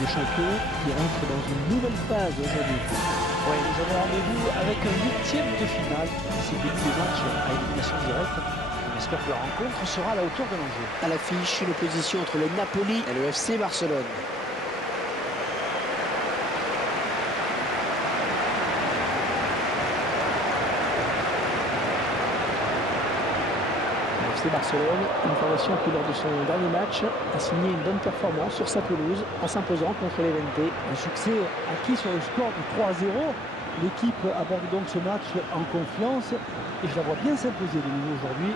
des Champions qui rentre dans une nouvelle phase aujourd'hui. Ouais, nous avons rendez-vous avec un huitième de finale. C'est le début des matchs à élimination directe. On espère que la rencontre sera à la hauteur de l'enjeu. À l'affiche, une opposition entre le Napoli et le FC Barcelone. Le FC Barcelone, une formation qui, lors de son dernier match, a signé une bonne performance sur sa pelouse en s'imposant contre l'Eventé. Un succès acquis sur le score de 3-0. L'équipe aborde donc ce match en confiance et je la vois bien s'imposer de nouveau aujourd'hui.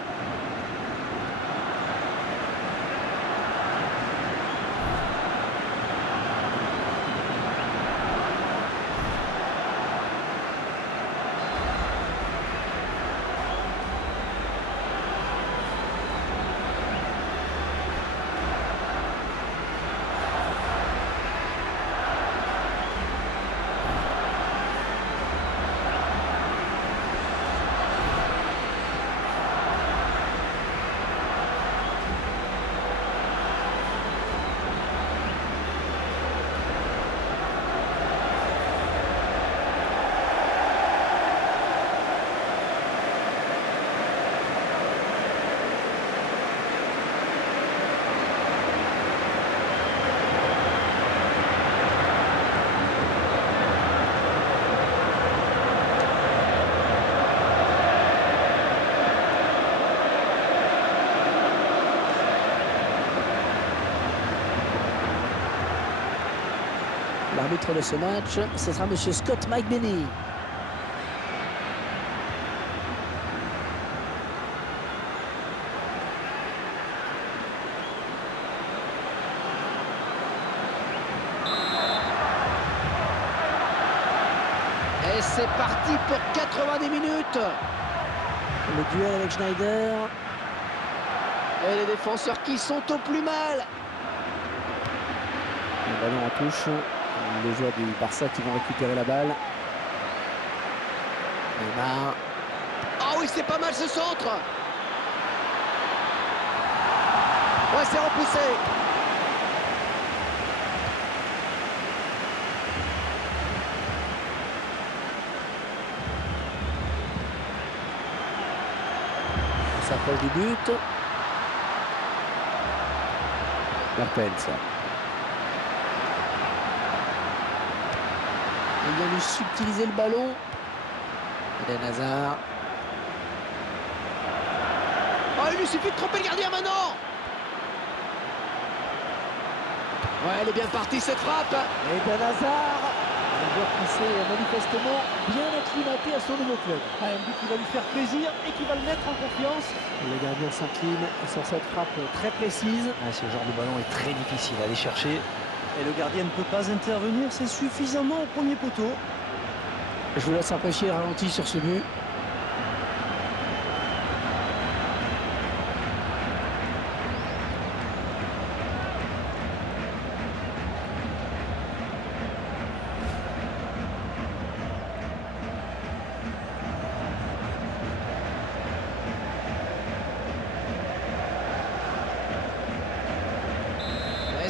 L'arbitre de ce match, ce sera M. Scott McBenney. Et c'est parti pour 90 minutes. Le duel avec Schneider. Et les défenseurs qui sont au plus mal. Le ballon en touche. Les joueurs du Barça qui vont récupérer la balle. Neymar. Oh oui, c'est pas mal ce centre. Ouais, c'est repoussé. On s'approche du but. Mertens. Il vient lui subtiliser le ballon. Eden Hazard. Oh, il lui suffit de tromper le gardien maintenant. Ouais, elle est bien partie cette frappe. Eden Hazard, un joueur qui s'est manifestement bien acclimaté à son nouveau club. Un but qui va lui faire plaisir et qui va le mettre en confiance. Le gardien s'incline sur cette frappe très précise. Ce genre de ballon est très difficile à aller chercher. Et le gardien ne peut pas intervenir, c'est suffisamment au premier poteau. Je vous laisse apprécier le ralenti sur ce but.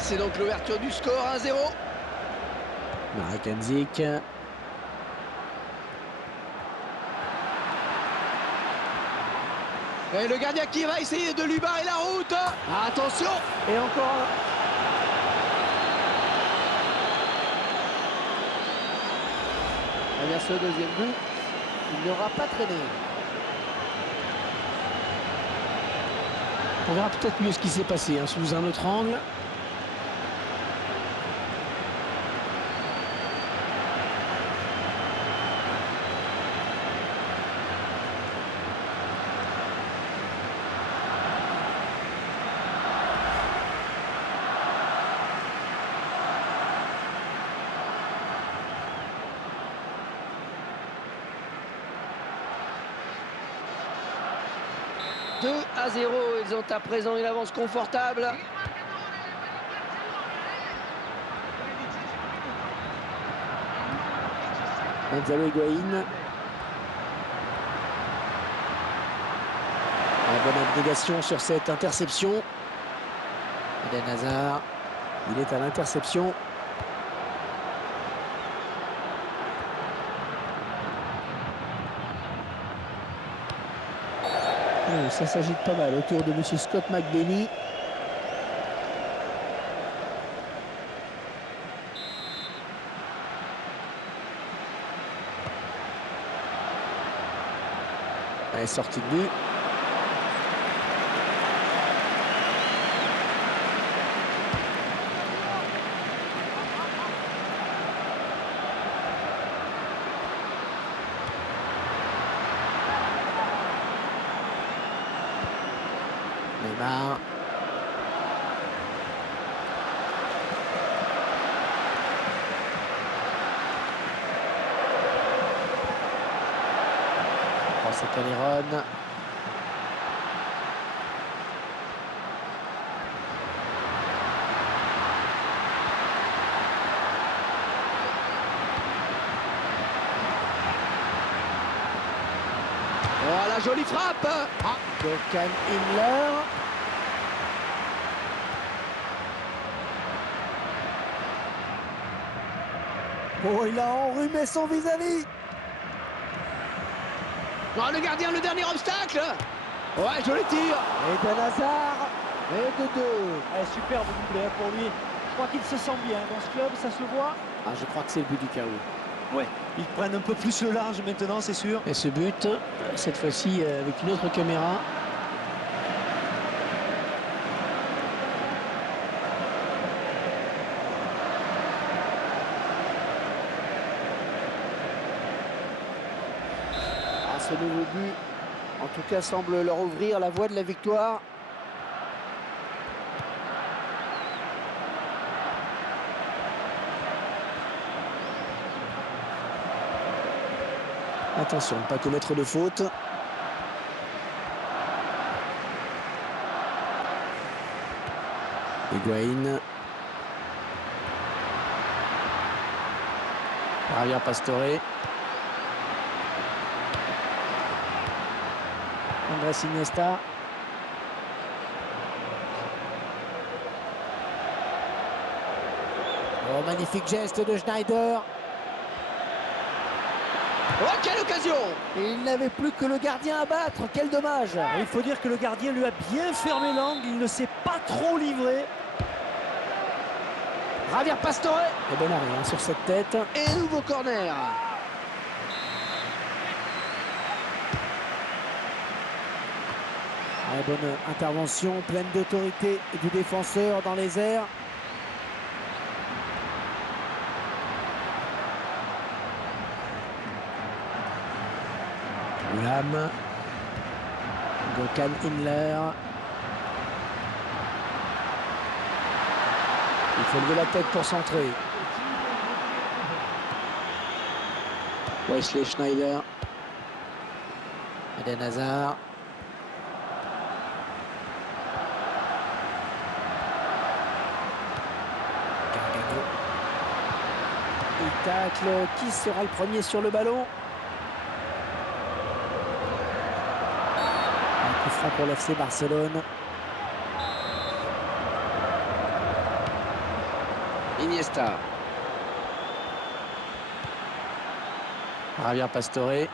C'est donc l'ouverture du score, 1-0. Marek Hamsik. Et le gardien qui va essayer de lui barrer la route. Attention. Et encore un. Et bien ce deuxième but, il n'aura pas traîné. On verra peut-être mieux ce qui s'est passé sous un autre angle. « 2-0, ils ont à présent une avance confortable. Gonzalo Higuaín. La bonne abnégation sur cette interception. Eden Hazard. Il est à l'interception. Oh, ça s'agite pas mal autour de monsieur Scott McBenney. Elle est sortie de but. Neymar. Oh, c'est Cameron. Oh, la jolie frappe. Gökhan Inler. Oh, il a enrhumé son vis-à-vis. Oh, le gardien, le dernier obstacle. Ouais, joli tir. Eden Hazard. Et de deux. Superbe doublé pour lui. Je crois qu'il se sent bien dans ce club, ça se voit. Ah, je crois que c'est le but du chaos. Ouais, ils prennent un peu plus le large maintenant, c'est sûr. Et ce but, cette fois-ci avec une autre caméra. Ah, ce nouveau but, en tout cas, semble leur ouvrir la voie de la victoire. Attention, ne pas commettre de faute. Higuaín. Javier Pastore. Andrés Iniesta. Oh, magnifique geste de Schneider. Oh, quelle occasion. Et il n'avait plus que le gardien à battre. Quel dommage. Et il faut dire que le gardien lui a bien fermé l'angle, il ne s'est pas trop livré. Javier Pastore. Et bon arrêt hein, sur cette tête. Et nouveau corner. Ah, bonne intervention, pleine d'autorité du défenseur dans les airs. Lam. Gökhan Inler. Il faut lever la tête pour centrer. Wesley Schneider. Eden Hazard. Gargano. Il tacle. Qui sera le premier sur le ballon? Un coup franc pour l'FC Barcelone. Iniesta. Javier Pastore.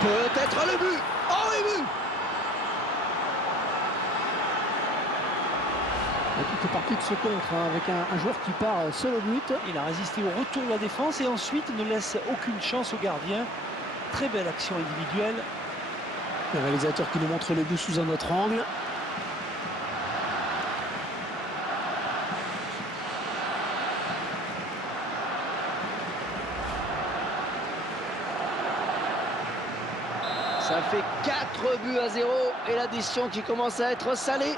Peut-être le but. Oh, oui, but. Et tout est parti de ce contre hein, avec un joueur qui part seul au but. Il a résisté au retour de la défense et ensuite ne laisse aucune chance au gardien. Très belle action individuelle. Le réalisateur qui nous montre le but sous un autre angle. Ça fait 4 buts à 0 et l'addition qui commence à être salée.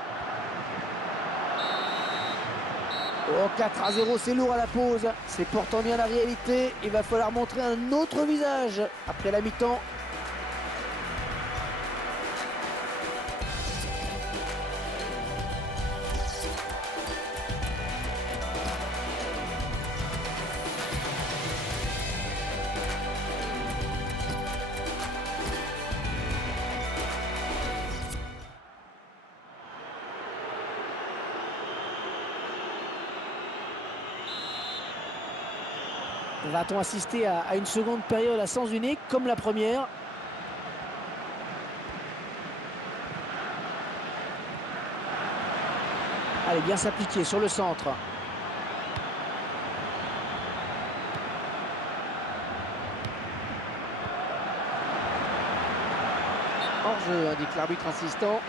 Oh, 4-0, c'est lourd à la pause. C'est pourtant bien la réalité. Il va falloir montrer un autre visage après la mi-temps. Va-t-on assister à une seconde période à sens unique comme la première? Allez, bien s'appliquer sur le centre. Hors-jeu, indique l'arbitre insistant.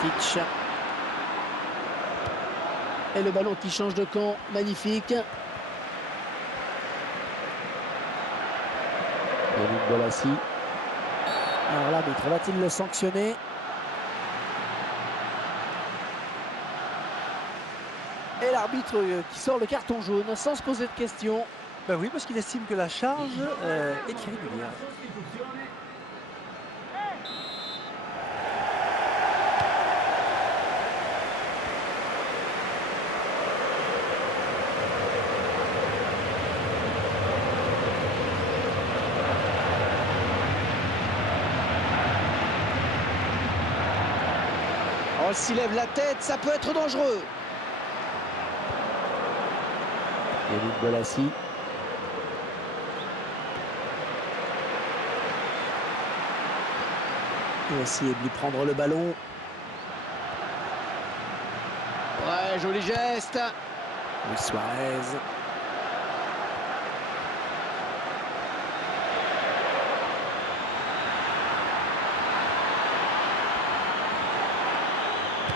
Rakitic. Et le ballon qui change de camp, magnifique. Yannick Bolasie. Alors l'arbitre va-t-il le sanctionner? Et l'arbitre qui sort le carton jaune sans se poser de questions. Ben oui, parce qu'il estime que la charge est irrégulière. Oh, s'il lève la tête, ça peut être dangereux. Yannick Bolasie. Il va essayer de lui prendre le ballon. Ouais, joli geste. Luis Suarez.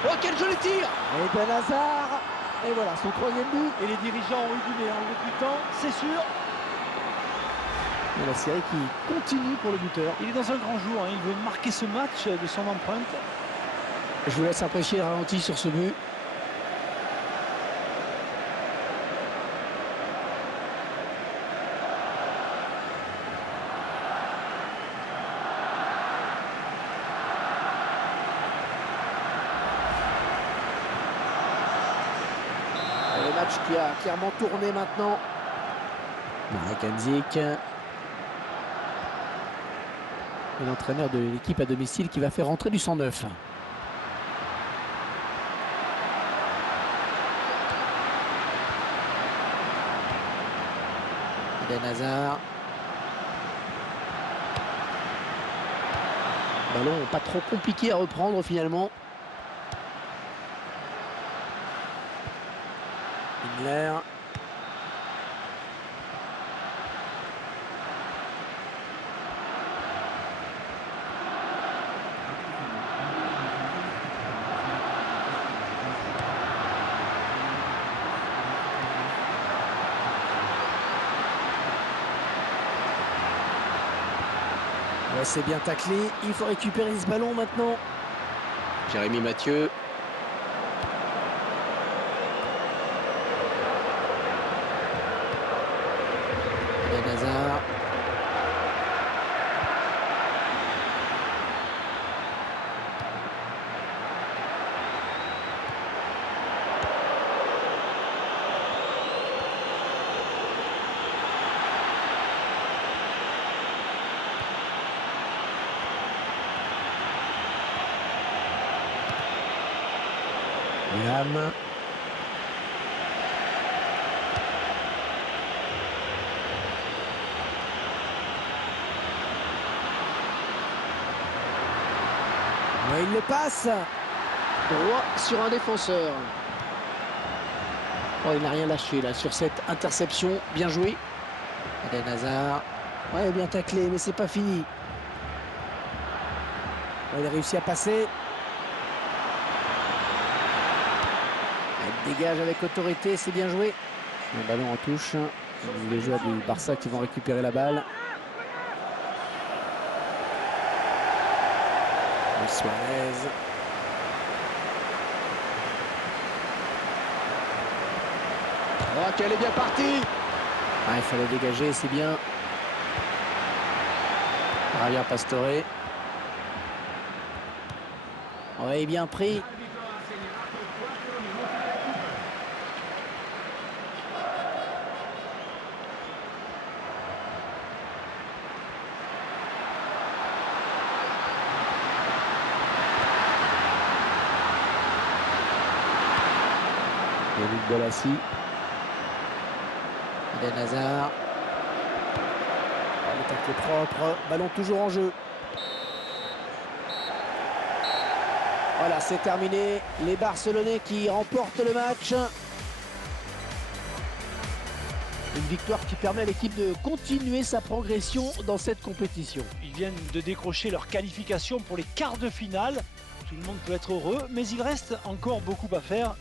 Oh, quel joli tir! Et Ben Hazard. Et voilà, son troisième but. Et les dirigeants ont eu du nez en le butant, c'est sûr. Et la série qui continue pour le buteur. Il est dans un grand jour, hein. Il veut marquer ce match de son empreinte. Je vous laisse apprécier le ralenti sur ce but. Le match qui a clairement tourné maintenant. Marek Hamsik. L'entraîneur de l'équipe à domicile qui va faire rentrer du 109. Ben Hazard. Ballon pas trop compliqué à reprendre finalement. Hindler. Ouais, c'est bien taclé. Il faut récupérer ce ballon maintenant. Jérémy Mathieu. Ben Hazard. Lam. Ouais, il le passe. Droit sur un défenseur. Oh, il n'a rien lâché là sur cette interception. Bien joué. Ben Hazard. Ouais, bien taclé, mais c'est pas fini. Ouais, il a réussi à passer. Il dégage avec autorité, c'est bien joué. Le ballon en touche. Les joueurs du Barça qui vont récupérer la balle. Suarez. Oh, qu'elle est bien partie. Ah, il fallait dégager, c'est bien. Javier Pastore. Oui, bien pris. Yannick Bolasie. Ben Hazard. Le tacle propre, ballon toujours en jeu. Voilà, c'est terminé. Les Barcelonais qui remportent le match. Une victoire qui permet à l'équipe de continuer sa progression dans cette compétition. Ils viennent de décrocher leur qualification pour les quarts de finale. Tout le monde peut être heureux, mais il reste encore beaucoup à faire.